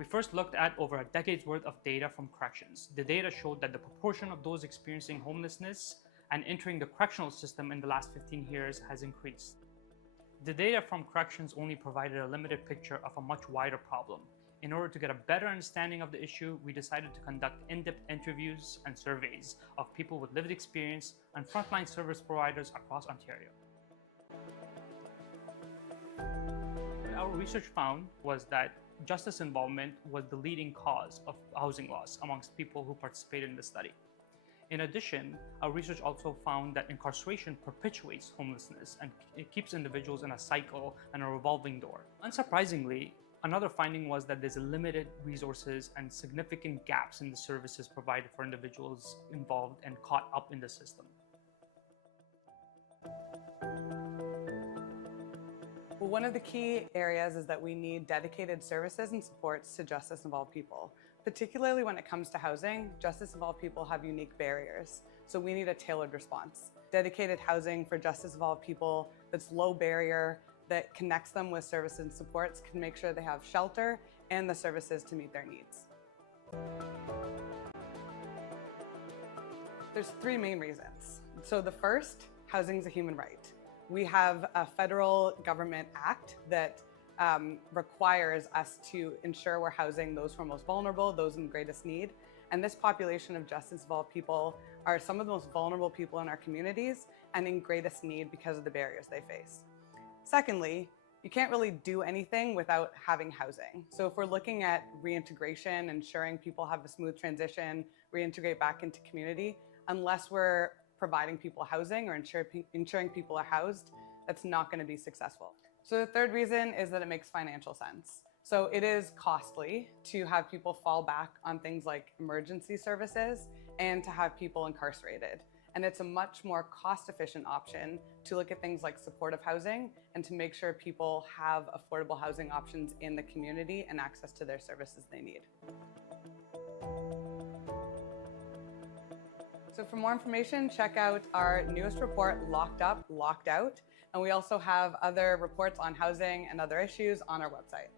We first looked at over a decade's worth of data from corrections. The data showed that the proportion of those experiencing homelessness and entering the correctional system in the last 15 years has increased. The data from corrections only provided a limited picture of a much wider problem. In order to get a better understanding of the issue, we decided to conduct in-depth interviews and surveys of people with lived experience and frontline service providers across Ontario. What our research found was that justice involvement was the leading cause of housing loss amongst people who participated in the study. In addition, our research also found that incarceration perpetuates homelessness and it keeps individuals in a cycle and a revolving door. Unsurprisingly, another finding was that there's limited resources and significant gaps in the services provided for individuals involved and caught up in the system. Well, one of the key areas is that we need dedicated services and supports to justice-involved people. Particularly when it comes to housing, justice-involved people have unique barriers, so we need a tailored response. Dedicated housing for justice-involved people that's low barrier, that connects them with services and supports, can make sure they have shelter and the services to meet their needs. There's three main reasons. So the first, housing is a human right. We have a federal government act that requires us to ensure we're housing those who are most vulnerable, those in greatest need. And this population of justice-involved people are some of the most vulnerable people in our communities and in greatest need because of the barriers they face. Secondly, you can't really do anything without having housing. So if we're looking at reintegration, ensuring people have a smooth transition, reintegrate back into community, unless we're providing people housing or ensuring people are housed, that's not going to be successful. So the third reason is that it makes financial sense. So it is costly to have people fall back on things like emergency services and to have people incarcerated. And it's a much more cost-efficient option to look at things like supportive housing and to make sure people have affordable housing options in the community and access to their services they need. So for more information, check out our newest report, Locked Up, Locked Out. And we also have other reports on housing and other issues on our website.